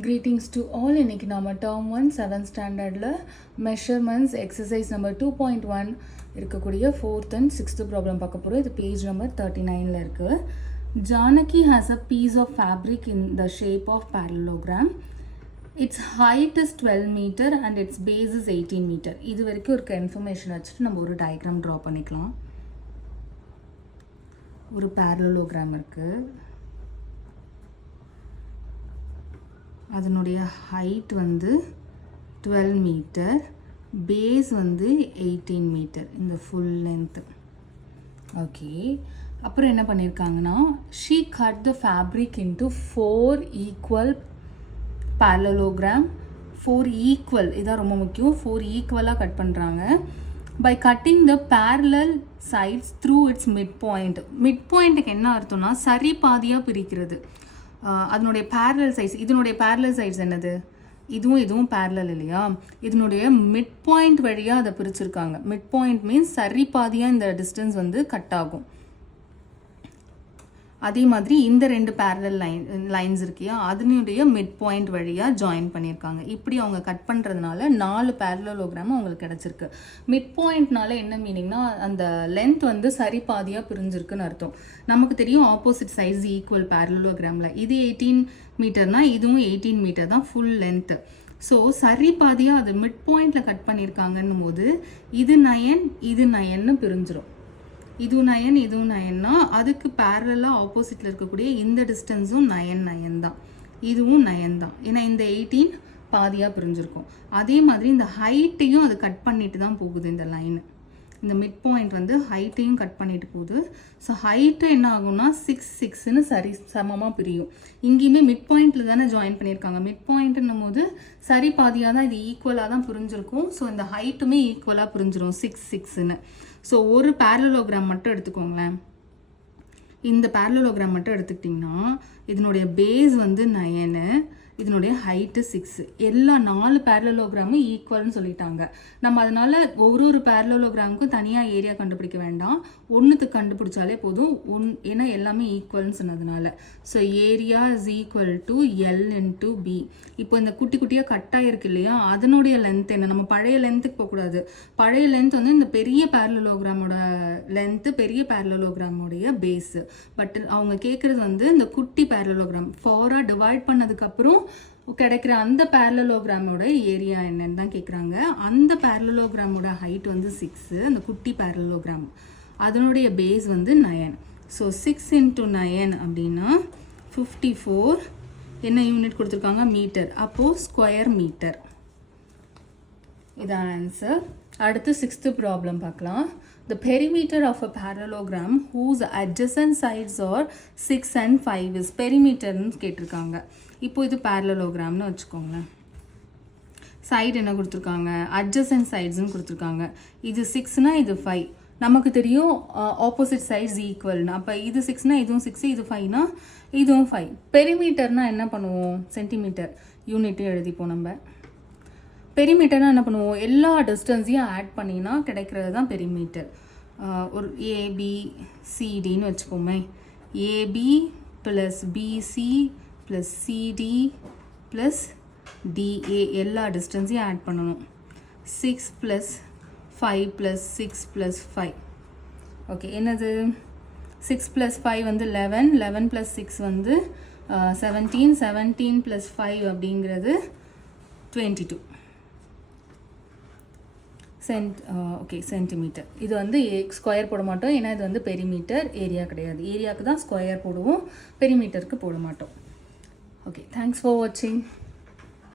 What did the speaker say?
Greetings to all. இன்னைக்கு நாம term 1 7th standardல measurements exercise number 2.1 இருக்கக்கூடிய 4th and 6th problem பார்க்க போறோம். இது page number 39ல இருக்கு. Janaki has a piece of fabric in the shape of parallelogram. Its height is 12 meter and its base is 18 meter. இது வரைக்கும் இருக்க information வச்சுட்டு நம்ம ஒரு diagram draw பண்ணிக்கலாம். ஒரு parallelogram இருக்கு. அதனுடைய ஹைட் வந்து 12 மீட்டர், பேஸ் வந்து 18 மீட்டர், இந்த ஃபுல் லென்த்து. ஓகே, அப்புறம் என்ன பண்ணியிருக்காங்கன்னா, she cut the fabric into 4 equal parallelogram. 4 equal, இதான் ரொம்ப முக்கியம். 4 ஈக்குவலாக கட் பண்ணுறாங்க. by cutting the parallel sides through its midpoint. மிட்பாயிண்ட்டுக்கு என்ன அர்த்தம்னா சரி பாதியாக பிரிக்கிறது. அதனுடைய பேரலல் சைட்ஸ், இதனுடைய பேரலல் சைட்ஸ் என்னது, இதுவும் பேரலல் இல்லையா, இதனுடைய மிட் பாயிண்ட் வழியாக அதை பிரிச்சிருக்காங்க. மிட் பாயிண்ட் மீன்ஸ் சரி பாதியாக இந்த டிஸ்டன்ஸ் வந்து கட் ஆகும். அதே மாதிரி இந்த ரெண்டு பேரலல் லைன்ஸ் இருக்கியா, அதனுடைய மிட் பாயிண்ட் வழியாக ஜாயின் பண்ணியிருக்காங்க. இப்படி அவங்க கட் பண்ணுறதுனால 4 பேரலோகிராம் அவங்களுக்கு கிடச்சிருக்கு. மிட் பாயிண்ட்னால என்ன மீனிங்னா அந்த லென்த் வந்து சரி பாதியாக பிரிஞ்சிருக்குன்னு அர்த்தம். நமக்கு தெரியும் ஆப்போசிட் சைட்ஸ் ஈக்குவல் பேரலோகிராமில். இது 18 மீட்டர்னா இதுவும் 18 மீட்டர் தான் ஃபுல் லென்த்து. ஸோ சரி பாதியாக அது மிட் பாயிண்டில் கட் பண்ணியிருக்காங்கன்னும் போது இது 9 இது 9ன்னு பிரிஞ்சிடும். இதுவும் 9 இதுவும் 9னா அதுக்கு பேரலாக ஆப்போசிட்டில் இருக்கக்கூடிய இந்த டிஸ்டன்ஸும் 9 தான், இதுவும் 9 தான். ஏன்னா இந்த 18 பாதியாக பிரிஞ்சிருக்கும். அதே மாதிரி இந்த ஹைட்டையும் அது கட் பண்ணிட்டு தான் போகுது. இந்த லைன், இந்த மிட் பாயிண்ட் வந்து ஹைட்டையும் கட் பண்ணிட்டு போகுது. ஸோ ஹைட்டு என்ன ஆகும்னா 6 6ன்னு சரி சமமாக பிரியும். இங்கேயுமே மிட் பாயிண்டில் தானே ஜாயின் பண்ணியிருக்காங்க. மிட் பாயிண்ட்னும் போது சரி பாதியாக தான் இது ஈக்குவலாக தான் பிரிஞ்சிருக்கும். ஸோ இந்த ஹைட்டுமே ஈக்குவலாக பிரிஞ்சிரும் 6 6ன்னு. ஸோ ஒரு பேரலோகிராம் மட்டும் எடுத்துக்கோங்களேன். இந்த பேரலோகிராம் மட்டும் எடுத்துக்கிட்டிங்கன்னா இதனுடைய பேஸ் வந்து 9, இதனுடைய ஹைட்டு 6. எல்லா 4 பேரலோகிராமும் ஈக்குவல்னு சொல்லிட்டாங்க. நம்ம அதனால ஒரு பேரலோகிராமுக்கும் தனியாக ஏரியா கண்டுபிடிக்க வேண்டாம், ஒன்றுத்துக்கு கண்டுபிடிச்சாலே போதும். ஏன்னா எல்லாமே ஈக்குவல்னு சொன்னதுனால. So area is equal to L into B. இப்போ இந்த குட்டி குட்டியாக கட்டாக இருக்கு இல்லையா, அதனுடைய லென்த் என்ன, நம்ம பழைய லென்த்துக்கு போகக்கூடாது. பழைய லென்த் வந்து இந்த பெரிய பேரலோகிராமோட லென்த்து, பெரிய பேரலோகிராமோடைய பேஸு. பட் அவங்க கேட்குறது வந்து இந்த குட்டி பேரலோகிராம் 4ஆக டிவைட் பண்ணதுக்கப்புறம் கிடைக்கிற அந்த பேரலோகிராமோட ஏரியா என்னன்னு தான் கேட்குறாங்க. அந்த பேரலோகிராமோட ஹைட் வந்து 6, அந்த குட்டி பேரலோகிராம், அதனுடைய பேஸ் வந்து 9. ஸோ 6 × 9 அப்படின்னா 54. என்ன யூனிட் கொடுத்துருக்காங்க, மீட்டர். அப்போது ஸ்கொயர் மீட்டர். இதான் ஆன்சர். அடுத்து 6th ப்ராப்ளம் பார்க்கலாம். The perimeter of a parallelogram whose adjacent sides are 6 and 5 is perimeterன்னு கேட்டிருக்காங்க. இப்போ இது parallelogramனு வச்சுக்கோங்களேன். சைடு என்ன கொடுத்துருக்காங்க, adjacent sidesன்னு கொடுத்துருக்காங்க. இது 6னா இது 5. நமக்கு தெரியும் ஆப்போசிட் சைட்ஸ் ஈக்குவல்னு. அப்போ இது 6னா இதுவும் 6, இது 5னா இதுவும் 5. பெரிமீட்டர்னா என்ன பண்ணுவோம், சென்டிமீட்டர் யூனிட்டும் எழுதிப்போம். நம்ம பெரிமீட்டர்னா என்ன பண்ணுவோம், எல்லா டிஸ்டன்ஸையும் ஆட் பண்ணினா கிடைக்கிறது தான் பெரிமீட்டர். ஒரு ஏபிசிடின்னு வச்சுக்கோமே. AB plus BC plus CD plus DA எல்லா டிஸ்டன்ஸையும் ஆட் பண்ணணும். 6 + 5 + 6 + 5. ஓகே, என்னது 6 + 5 வந்து 11, 11 + 6 வந்து 17, 17 + 5 அப்படிங்கிறது 22 ஓகே சென்டிமீட்டர். இது வந்து ஸ்கொயர் போட மாட்டோம், ஏன்னா இது வந்து பெரிமீட்டர், ஏரியா கிடையாது. ஏரியாவுக்கு தான் ஸ்கொயர் போடுவோம், பெரிமீட்டருக்கு போட மாட்டோம். ஓகே, தேங்க்ஸ் ஃபார் வாட்சிங்.